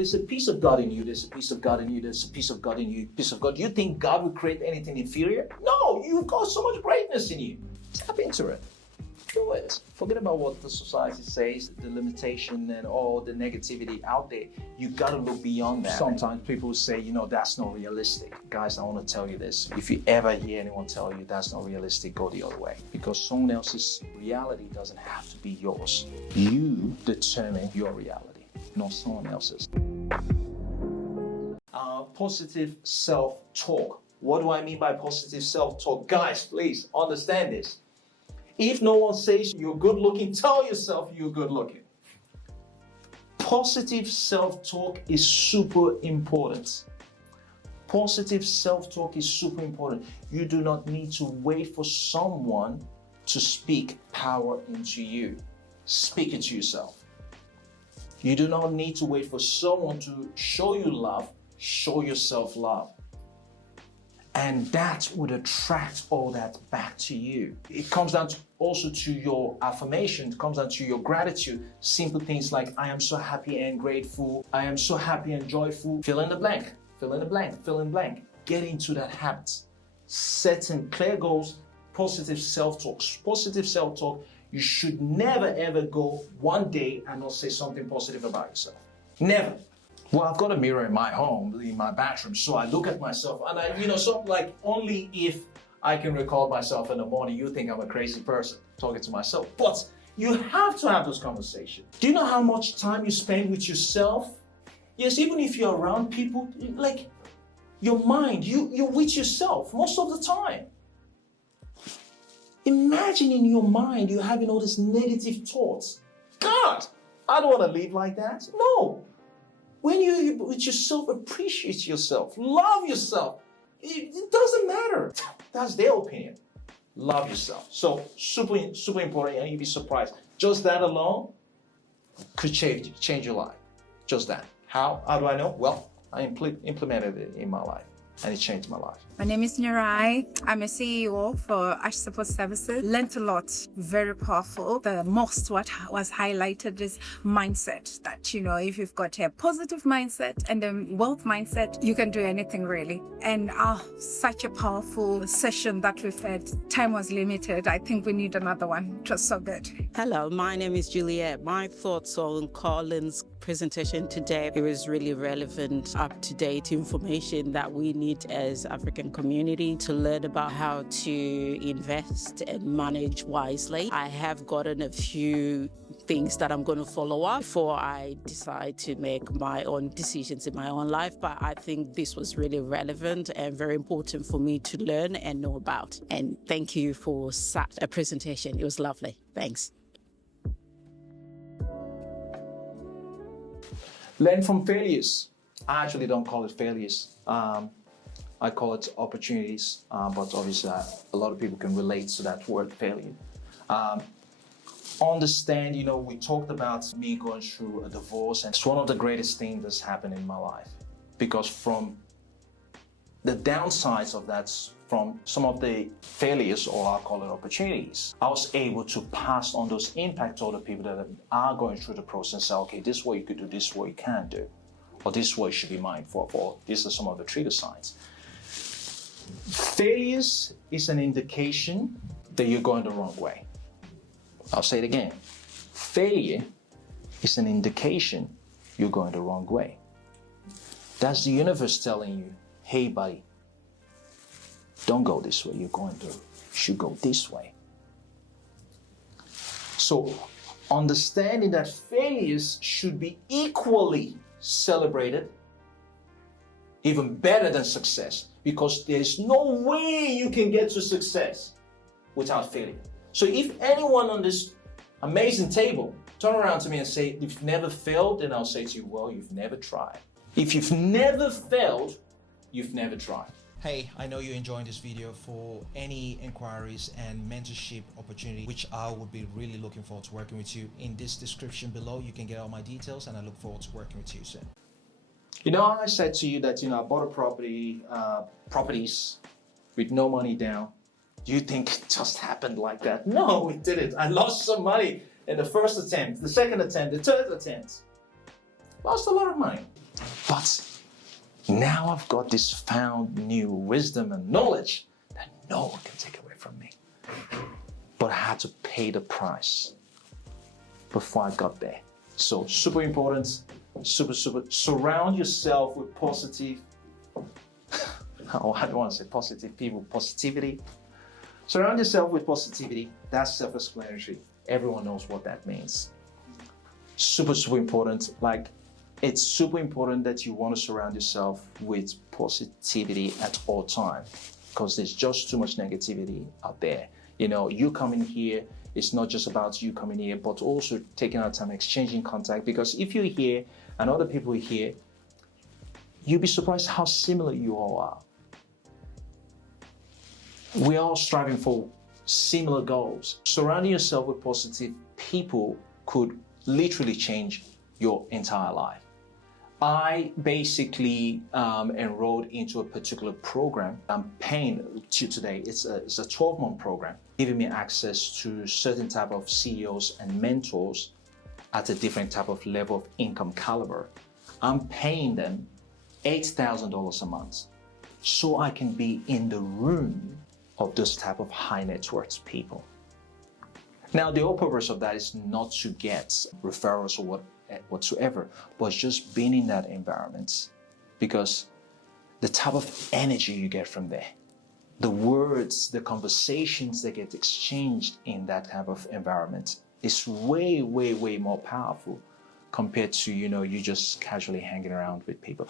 There's a piece of God in you, there's a piece of God in you, there's a piece of God in you, piece of God. You think God would create anything inferior? No, you've got so much greatness in you. Tap into it. Do it. Forget about what the society says, the limitation and all the negativity out there. You gotta look beyond that. Sometimes people say, that's not realistic. Guys, I wanna tell you this. If you ever hear anyone tell you that's not realistic, go the other way. Because someone else's reality doesn't have to be yours. You determine your reality, not someone else's. Positive self-talk. What do I mean by positive self-talk? Guys, please understand this. If no one says you're good looking, tell yourself you're good looking. Positive self-talk is super important. Positive self-talk is super important. You do not need to wait for someone to speak power into you. Speak it to yourself. You do not need to wait for someone to show you love. Show yourself love. And that would attract all that back to you. It comes down to also to your affirmation. It comes down to your gratitude. Simple things like, I am so happy and grateful. I am so happy and joyful. Fill in the blank, fill in the blank, fill in the blank. Get into that habit. Setting clear goals, positive self-talk. Positive self-talk, you should never ever go one day and not say something positive about yourself. Never. Well, I've got a mirror in my home, in my bathroom, so I look at myself and something like only if I can recall myself in the morning, you think I'm a crazy person talking to myself. But you have to have those conversations. Do you know how much time you spend with yourself? Yes, even if you're around people, like your mind, you're with yourself most of the time. Imagine in your mind, you're having all these negative thoughts. God, I don't want to live like that. No. When you're with yourself, appreciate yourself, love yourself. It doesn't matter. That's their opinion. Love yourself. So super important, and you'd be surprised. Just that alone could change your life. Just that. How do I know? Well, I implemented it in my life, and it changed my life. My name is Nirai. I'm a CEO for Ash Support Services. Learned a lot, very powerful. The most what was highlighted is mindset. That, if you've got a positive mindset and a wealth mindset, you can do anything really. And such a powerful session that we've had. Time was limited. I think we need another one. It was so good. Hello, my name is Juliet. My thoughts on Colin's presentation today, it was really relevant, up-to-date information that we need as African community to learn about how to invest and manage wisely. I have gotten a few things that I'm going to follow up before I decide to make my own decisions in my own life, but I think this was really relevant and very important for me to learn and know about. And thank you for such a presentation. It was lovely. Thanks. Learn from failures. I actually don't call it failures. I call it opportunities, but obviously a lot of people can relate to that word failure. Understand, we talked about me going through a divorce, and it's one of the greatest things that's happened in my life. Because from the downsides of that, from some of the failures, or I'll call it opportunities, I was able to pass on those impact to other people that are going through the process and say, okay, this is what you could do, this is what you can do, or this is what you should be mindful of, or these are some of the trigger signs. Failures is an indication that you're going the wrong way. I'll say it again. Failure is an indication you're going the wrong way. That's the universe telling you, hey buddy, don't go this way, you should go this way. So understanding that failures should be equally celebrated, even better than success, because there's no way you can get to success without failure. So if anyone on this amazing table turn around to me and say, you've never failed, then I'll say to you, well, you've never tried. If you've never failed, you've never tried. Hey, I know you're enjoying this video. For any inquiries and mentorship opportunity, which I would be really looking forward to working with you, in this description below, you can get all my details, and I look forward to working with you soon. I said to you that, I bought a properties with no money down. Do you think it just happened like that? No, it didn't. I lost some money in the first attempt, the second attempt, the third attempt. Lost a lot of money. Now I've got this found new wisdom and knowledge that no one can take away from me. But I had to pay the price before I got there. So super important, super. Surround yourself with positive, I don't want to say positive people, positivity. Surround yourself with positivity. That's self-explanatory. Everyone knows what that means. Super important. Like, it's super important that you want to surround yourself with positivity at all time, because there's just too much negativity out there. You know, you coming here, it's not just about you coming here, but also taking our time exchanging contact, because if you're here and other people are here, you'll be surprised how similar you all are. We're all striving for similar goals. Surrounding yourself with positive people could literally change your entire life. I basically enrolled into a particular program. I'm paying to today. It's a 12-month program, giving me access to certain type of CEOs and mentors at a different type of level of income caliber. I'm paying them $8,000 a month so I can be in the room of this type of high net worth people. Now, the whole purpose of that is not to get referrals or whatsoever, but just being in that environment, because the type of energy you get from there, the words, the conversations that get exchanged in that type of environment is way more powerful compared to, you just casually hanging around with people.